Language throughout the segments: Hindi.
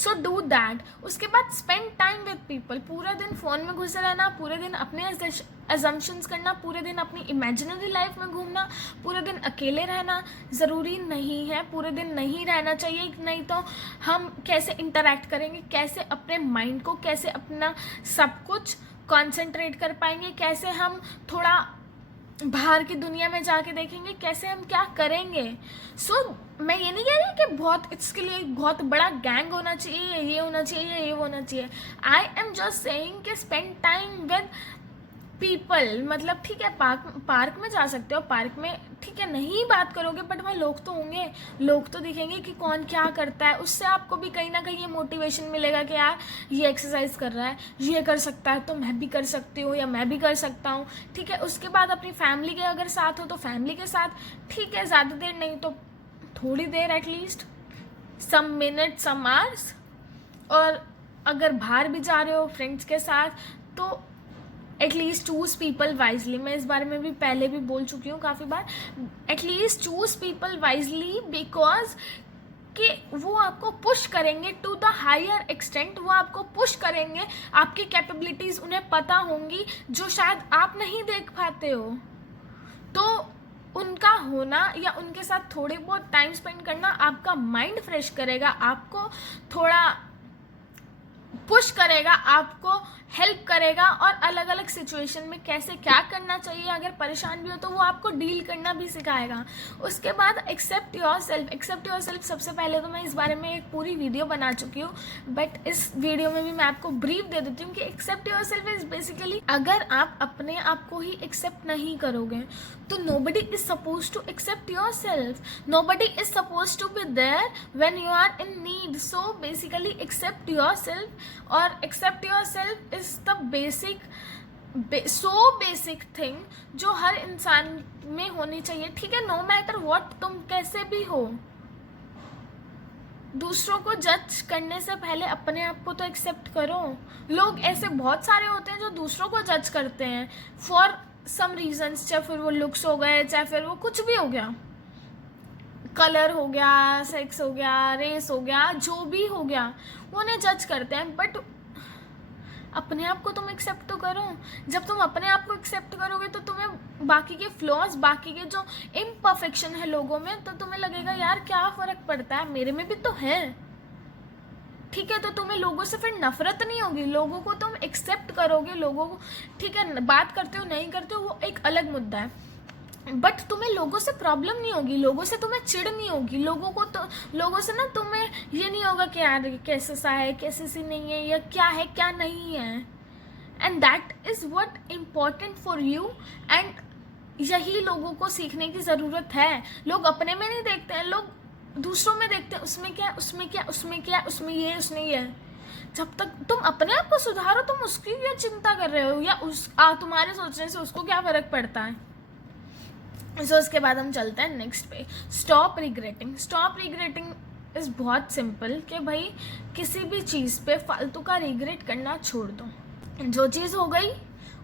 So do that. उसके बाद स्पेंड टाइम विद पीपल। पूरा दिन फ़ोन में घुसे रहना, पूरे दिन अपने अजम्पशंस करना, पूरे दिन अपनी इमेजिनरी लाइफ में घूमना, पूरे दिन अकेले रहना ज़रूरी नहीं है, पूरे दिन नहीं रहना चाहिए। नहीं तो हम कैसे इंटरेक्ट करेंगे, कैसे अपने माइंड को, कैसे अपना सब कुछ कॉन्सेंट्रेट कर पाएंगे, कैसे हम थोड़ा बाहर की दुनिया में जाके देखेंगे, कैसे हम क्या करेंगे। मैं ये नहीं कह रही कि बहुत इसके लिए बहुत बड़ा गैंग होना चाहिए, ये होना चाहिए, ये होना चाहिए। आई एम जस्ट सेइंग कि स्पेंड टाइम विद पीपल। मतलब ठीक है, पार्क में जा सकते हो, पार्क में ठीक है नहीं बात करोगे, बट वहाँ लोग तो होंगे, लोग तो दिखेंगे कि कौन क्या करता है। उससे आपको भी कहीं ना कहीं ये मोटिवेशन मिलेगा कि यार ये एक्सरसाइज कर रहा है, ये कर सकता है, तो मैं भी कर सकती हूँ या मैं भी कर सकता हूँ। ठीक है, उसके बाद अपनी फैमिली के अगर साथ हो तो फैमिली के साथ, ठीक है ज़्यादा देर नहीं तो थोड़ी देर, at least some minute, some hours. और अगर बाहर भी जा रहे हो फ्रेंड्स के साथ तो एटलीस्ट चूज पीपल वाइजली। मैं इस बारे में भी पहले भी बोल चुकी हूँ काफ़ी बार। At least choose people wisely, because कि वो आपको पुश करेंगे टू द हायर एक्सटेंट। वो आपको पुश करेंगे, आपकी कैपेबिलिटीज़ उन्हें पता होंगी जो शायद आप नहीं देख पाते हो। तो उनका होना या उनके साथ थोड़े बहुत टाइम स्पेंड करना आपका माइंड फ्रेश करेगा, आपको थोड़ा पुश करेगा, आपको हेल्प करेगा, और अलग अलग सिचुएशन में कैसे क्या करना चाहिए, अगर परेशान भी हो तो वो आपको डील करना भी सिखाएगा। उसके बाद accept yourself. Accept yourself सबसे पहले तो मैं इस बारे में एक पूरी वीडियो बना चुकी हूँ, बट इस वीडियो में भी मैं आपको ब्रीफ दे देती हूँ कि accept yourself is basically, अगर आप अपने आप को ही एक्सेप्ट नहीं करोगे तो nobody is supposed to accept yourself. Nobody is supposed to be there when you are in need. So basically accept yourself, और accept yourself is the basic thing जो हर इंसान में होनी चाहिए। ठीक है, no matter what, तुम कैसे भी हो, दूसरों को जज करने से पहले अपने आप को तो एक्सेप्ट करो। लोग ऐसे बहुत सारे होते हैं जो दूसरों को जज करते हैं फॉर सम रीजंस, चाहे फिर वो लुक्स हो गए, चाहे फिर वो कुछ भी हो गया, कलर हो गया, सेक्स हो गया, रेस हो गया, जो भी हो गया, वो उन्हें जज करते हैं। बट अपने आप को तुम एक्सेप्ट तो करो। जब तुम अपने आप को एक्सेप्ट करोगे तो तुम्हें बाकी के फ्लॉज, बाकी के जो इम्परफेक्शन है लोगों में, तो तुम्हें लगेगा यार क्या फ़र्क पड़ता है, मेरे में भी तो है। ठीक है, तो तुम्हें लोगों से फिर नफरत नहीं होगी, लोगों को तुम एक्सेप्ट करोगे, लोगों को ठीक है बात करते हो नहीं करते हो वो एक अलग मुद्दा है, बट तुम्हें लोगों से प्रॉब्लम नहीं होगी, लोगों से तुम्हें चिढ़ नहीं होगी, लोगों से ना तुम्हें ये नहीं होगा कि यार कैसे सा है, कैसे सी नहीं है, या क्या है क्या नहीं है। And that is what important for you, and यही लोगों को सीखने की ज़रूरत है। लोग अपने में नहीं देखते हैं, लोग दूसरों में देखते हैं, उसमें क्या, उसमें क्या, उसमें क्या, उसमें ये, उसमें ये। जब तक तुम अपने आप को सुधारो, तुम उसकी क्या चिंता कर रहे हो, या तुम्हारे सोचने से उसको क्या फ़र्क पड़ता है। सो उसके बाद हम चलते हैं नेक्स्ट पे, stop regretting. Stop regretting is बहुत सिंपल कि भाई किसी भी चीज़ पे फालतू का रिग्रेट करना छोड़ दो। जो चीज़ हो गई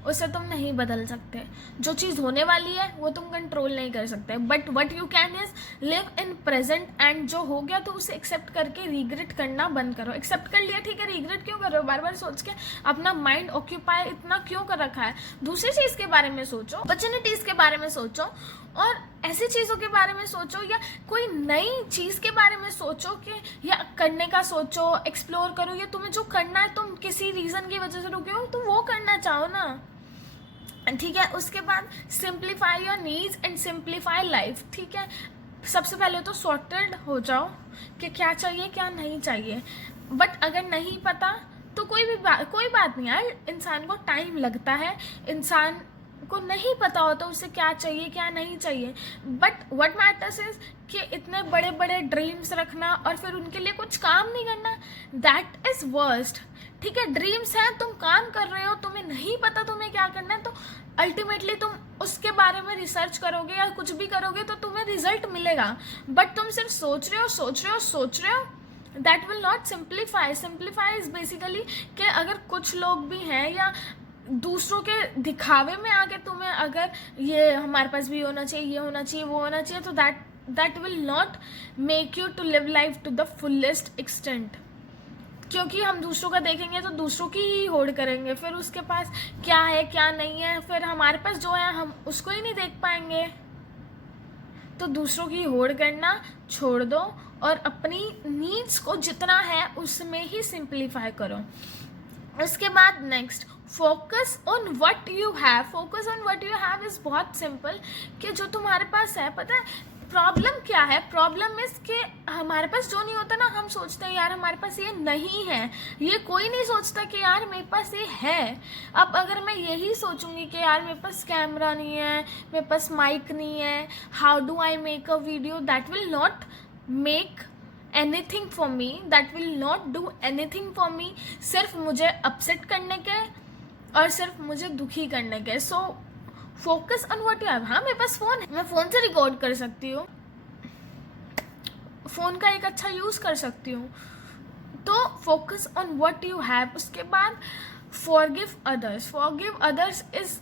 उसे तुम नहीं बदल सकते, जो चीज़ होने वाली है वो तुम कंट्रोल नहीं कर सकते, but what you can is live in present. And जो हो गया तो उसे एक्सेप्ट करके रिग्रेट करना बंद करो। एक्सेप्ट कर लिया, ठीक है, रिग्रेट क्यों कर रहे हो, बार बार सोच के अपना माइंड ऑक्यूपाई इतना क्यों कर रखा है। दूसरी चीज़ के बारे में सोचो, अपॉर्चुनिटीज़ के बारे में सोचो, और ऐसी चीज़ों के बारे में सोचो, या कोई नई चीज़ के बारे में सोचो कि या करने का सोचो, एक्सप्लोर करो। या तुम्हें जो करना है, तुम किसी रीज़न की वजह से रुके हो, तुम वो करना चाहो ना, ठीक है। उसके बाद simplify your needs and simplify life. ठीक है, सबसे पहले तो सॉर्टेड हो जाओ कि क्या चाहिए क्या नहीं चाहिए। बट अगर नहीं पता तो कोई बात नहीं यार, इंसान को टाइम लगता है, इंसान को नहीं पता होता उसे क्या चाहिए क्या नहीं चाहिए। बट व्हाट मैटर्स इज कि इतने बड़े बड़े ड्रीम्स रखना और फिर उनके लिए कुछ काम नहीं करना, दैट इज वर्स्ट। ठीक है, ड्रीम्स हैं, तुम काम कर रहे हो, तुम्हें नहीं पता तुम्हें क्या करना है, तो अल्टीमेटली तुम उसके बारे में रिसर्च करोगे या कुछ भी करोगे तो तुम्हें रिजल्ट मिलेगा। बट तुम सिर्फ सोच रहे हो, that will not simplify. Simplify is basically कि अगर कुछ लोग भी हैं या दूसरों के दिखावे में आके तुम्हें अगर ये हमारे पास भी होना चाहिए, ये होना चाहिए, वो होना चाहिए, तो that will not make you to live life to the fullest extent. क्योंकि हम दूसरों का देखेंगे तो दूसरों की ही होड़ करेंगे, फिर उसके पास क्या है क्या नहीं है, फिर हमारे पास जो है हम उसको ही नहीं देख पाएंगे। तो दूसरों की होड़ करना छोड़ दो और अपनी नीड्स को जितना है उसमें ही सिंप्लीफाई करो। उसके बाद next, focus on what you have. Focus on what you have is बहुत सिंपल, कि जो तुम्हारे पास है, पता है प्रॉब्लम क्या है? प्रॉब्लम इज कि हमारे पास जो नहीं होता ना, हम सोचते हैं यार हमारे पास ये नहीं है। ये कोई नहीं सोचता कि यार मेरे पास ये है। अब अगर मैं यही सोचूंगी कि यार मेरे पास कैमरा नहीं है, मेरे पास माइक नहीं है, how do I make a video, that will not make anything for me, that will not do anything for me. सिर्फ मुझे अपसेट करने के और सिर्फ मुझे दुखी करने के। So focus on what you have. हाँ, मेरे पास फ़ोन है, मैं फ़ोन से रिकॉर्ड कर सकती हूँ, फ़ोन का एक अच्छा यूज़ कर सकती हूँ। तो focus on what you have. उसके बाद forgive others. Forgive others is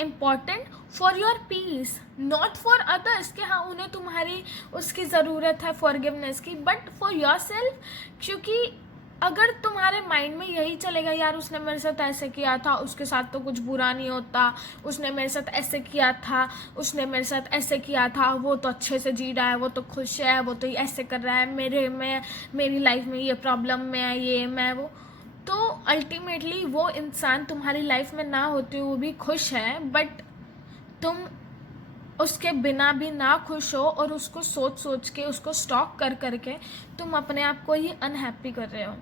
important for your peace, not for others कि हाँ उन्हें तुम्हारी उसकी ज़रूरत है फॉरगिवनेस की, बट फॉर योर सेल्फ। क्योंकि अगर तुम्हारे माइंड में यही चलेगा यार उसने मेरे साथ ऐसे किया था, उसके साथ तो कुछ बुरा नहीं होता, उसने मेरे साथ ऐसे किया था, उसने मेरे साथ ऐसे किया था, वो तो अच्छे से जी रहा है, वो तो खुश है, वो तो ऐसे कर रहा है, मेरी लाइफ में ये प्रॉब्लम में है, ये मैं वो, तो अल्टीमेटली वो इंसान तुम्हारी लाइफ में ना होते हुए भी खुश है, बट तुम उसके बिना भी ना खुश हो और उसको सोच सोच के, उसको स्टॉक कर करके तुम अपने आप को ही अनहैप्पी कर रहे हो।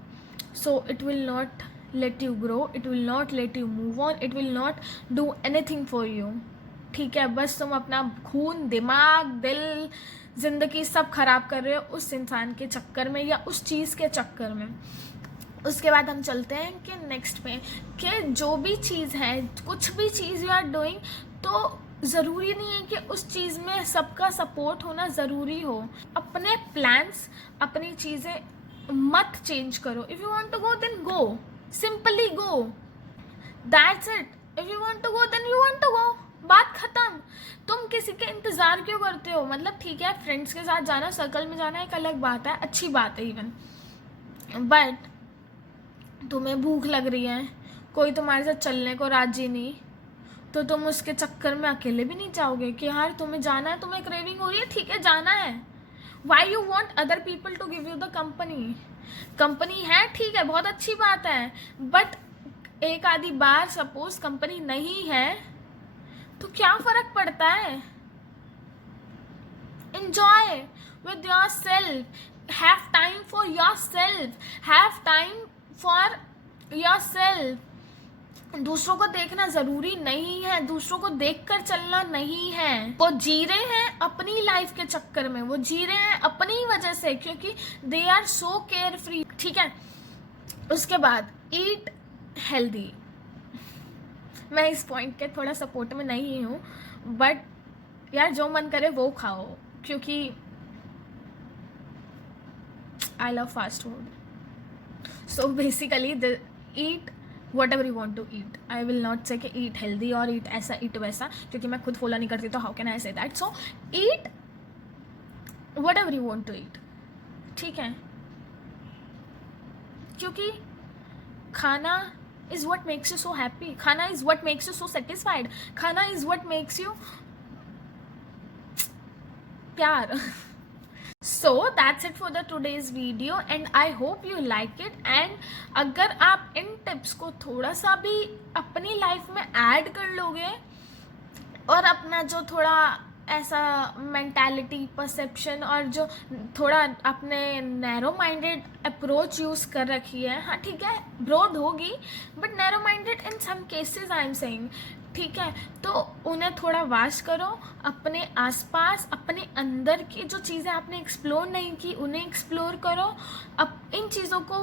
So it will not let you grow, it will not let you move on, it will not do anything for you. ठीक है, बस तुम अपना खून, दिमाग, दिल, जिंदगी सब खराब कर रहे हो उस इंसान के चक्कर में या उस चीज़ के चक्कर में। उसके बाद हम चलते हैं कि नेक्स्ट पे, कि जो भी चीज़ है, कुछ भी चीज़ यू आर डूइंग, तो ज़रूरी नहीं है कि उस चीज़ में सबका सपोर्ट होना ज़रूरी हो। अपने प्लान्स, अपनी चीज़ें मत चेंज करो। If you want to go then go, simply go, that's it. If you want to go then you want to go, बात खत्म। तुम किसी के इंतज़ार क्यों करते हो? मतलब ठीक है, फ्रेंड्स के साथ जाना, सर्कल में जाना एक अलग बात है, अच्छी बात है इवन, बट तुम्हें भूख लग रही है, कोई तुम्हारे साथ चलने को राजी नहीं, तो तुम उसके चक्कर में अकेले भी नहीं जाओगे कि यार तुम्हें जाना है, तुम्हें क्रेविंग हो रही है, ठीक है जाना है। Why you want other people to give you the company? Company है, ठीक है, बहुत अच्छी बात है, बट एक आधी बार सपोज कंपनी नहीं है तो क्या फर्क पड़ता है? Enjoy with your self, have time for your self, have time for your self. दूसरों को देखना जरूरी नहीं है, दूसरों को देखकर चलना नहीं है। वो जी रहे हैं अपनी लाइफ के चक्कर में, वो जी रहे हैं अपनी वजह से, क्योंकि they are so carefree. ठीक है, उसके बाद ईट हेल्दी। मैं इस पॉइंट के थोड़ा सपोर्ट में नहीं हूँ, बट यार जो मन करे वो खाओ, क्योंकि I love fast food. So basically eat whatever you want to eat. I will not say कि eat healthy और eat ऐसा eat वैसा, क्योंकि मैं खुद फॉलो नहीं करती, तो how can I say that? So eat whatever you want to eat, ठीक है, क्योंकि खाना is what makes you so happy, खाना is what makes you so satisfied, खाना is what makes you प्यार। So that's it for the today's video and I hope you like it। and अगर आप इन टिप्स को थोड़ा सा भी अपनी लाइफ में ऐड कर लोगे और अपना जो थोड़ा ऐसा मेंटालिटी, परसेप्शन और जो थोड़ा अपने नैरो माइंडेड अप्रोच यूज़ कर रखी है, हाँ ठीक है ब्रॉड होगी but narrow minded in some cases I am saying, ठीक है, तो उन्हें थोड़ा वाश करो, अपने आसपास, अपने अंदर की जो चीज़ें आपने एक्सप्लोर नहीं की उन्हें एक्सप्लोर करो। अब इन चीज़ों को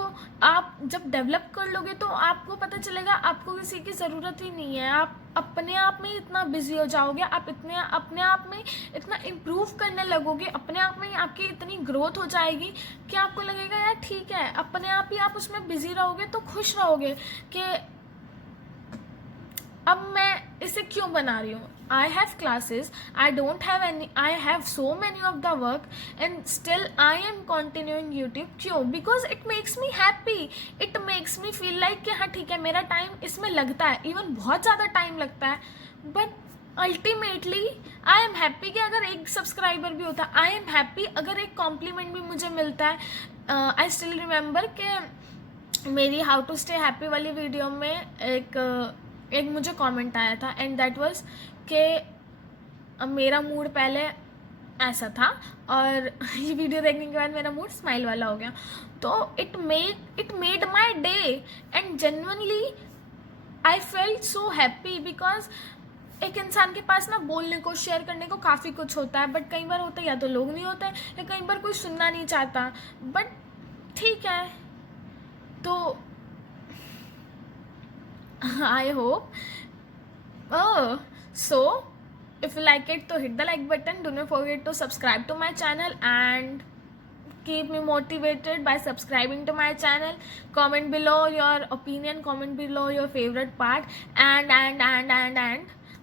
आप जब डेवलप कर लोगे तो आपको पता चलेगा आपको किसी की ज़रूरत ही नहीं है, आप अपने आप में इतना बिजी हो जाओगे, आप अपने आप में इतना इम्प्रूव करने लगोगे, अपने आप में आपकी इतनी ग्रोथ हो जाएगी कि आपको लगेगा यार ठीक है, अपने आप ही आप उसमें बिजी रहोगे तो खुश रहोगे कि अब मैं इसे क्यों बना रही हूँ? I have classes, I don't have any, I have so many of the work and still I am continuing YouTube. क्यों? Because it makes me happy, it makes me feel like कि हाँ ठीक है, मेरा टाइम इसमें लगता है, इवन बहुत ज़्यादा टाइम लगता है, but ultimately I am happy कि अगर एक सब्सक्राइबर भी होता, आई एम हैप्पी अगर एक कॉम्प्लीमेंट भी मुझे मिलता है. आई स्टिल रिमेंबर कि मेरी हाउ टू स्टे हैप्पी वाली वीडियो में एक मुझे कमेंट आया था एंड दैट वाज कि मेरा मूड पहले ऐसा था और ये वीडियो देखने के बाद मेरा मूड स्माइल वाला हो गया. तो it made my day and genuinely I felt so happy because एक इंसान के पास ना बोलने को, शेयर करने को काफ़ी कुछ होता है, बट कई बार होता है या तो लोग नहीं होते या कई बार कोई सुनना नहीं चाहता, बट ठीक है. तो I hope so if you like it, so hit the like button. Do not forget to subscribe to my channel and keep me motivated by subscribing to my channel. Comment below your opinion, comment below your favorite part, and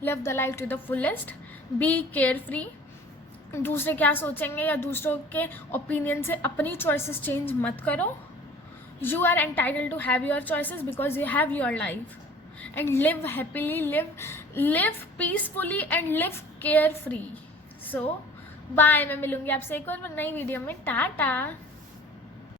live the life to the fullest. Be carefree. दूसरे क्या सोचेंगे या दूसरों के ओपिनियन से अपनी चॉइसेस चेंज मत करो. You are entitled to have your choices because you have your life. And live happily, live peacefully and live carefree. So bye. मैं मिलूंगी आपसे एक और नई वीडियो में. टाटा.